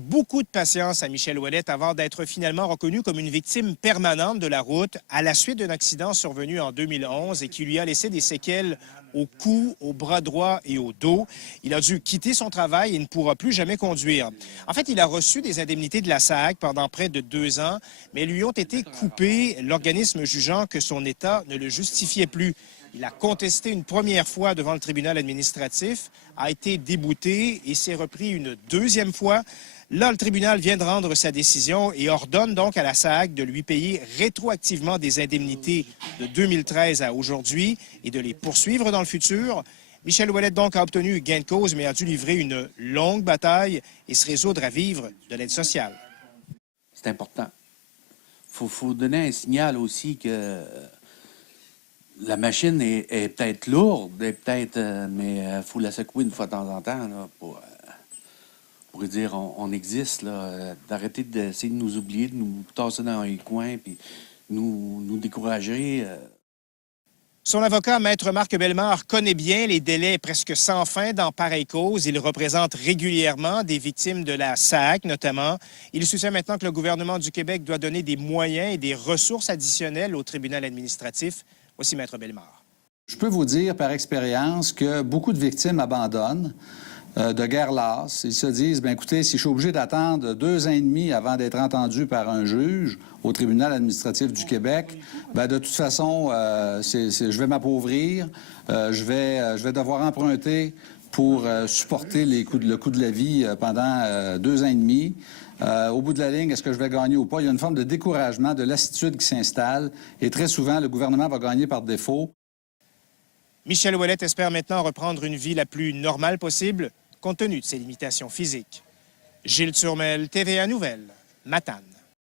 Beaucoup de patience à Michel Ouellette avant d'être finalement reconnu comme une victime permanente de la route à la suite d'un accident survenu en 2011 et qui lui a laissé des séquelles au cou, au bras droit et au dos. Il a dû quitter son travail et ne pourra plus jamais conduire. En fait, il a reçu des indemnités de la SAAQ pendant près de 2 ans, mais lui ont été coupées, l'organisme jugeant que son état ne le justifiait plus. Il a contesté une première fois devant le tribunal administratif, a été débouté et s'est repris une deuxième fois. Là, le tribunal vient de rendre sa décision et ordonne donc à la SAAQ de lui payer rétroactivement des indemnités de 2013 à aujourd'hui et de les poursuivre dans le futur. Michel Ouellette donc a obtenu gain de cause, mais a dû livrer une longue bataille et se résoudre à vivre de l'aide sociale. C'est important. Faut donner un signal aussi que la machine est peut-être lourde, mais il faut la secouer une fois de temps en temps là, pour dire on existe, d'arrêter d'essayer de nous oublier, de nous tasser dans les coins, puis nous décourager. Son avocat, Maître Marc Bellemare, connaît bien les délais presque sans fin dans pareille cause. Il représente régulièrement des victimes de la SAAQ, notamment. Il soutient maintenant que le gouvernement du Québec doit donner des moyens et des ressources additionnelles au tribunal administratif. Voici Maître Bellemare. Je peux vous dire par expérience que beaucoup de victimes abandonnent de guerre lasse. Ils se disent, bien écoutez, si je suis obligé d'attendre 2 ans et demi avant d'être entendu par un juge au tribunal administratif du Québec, bien de toute façon, je vais m'appauvrir, je vais devoir emprunter pour supporter le coût de la vie pendant 2 ans et demi. Au bout de la ligne, est-ce que je vais gagner ou pas? Il y a une forme de découragement, de lassitude qui s'installe et très souvent, le gouvernement va gagner par défaut. Michel Ouellette espère maintenant reprendre une vie la plus normale possible, compte tenu de ses limitations physiques. Gilles Turmel, TVA Nouvelles, Matane.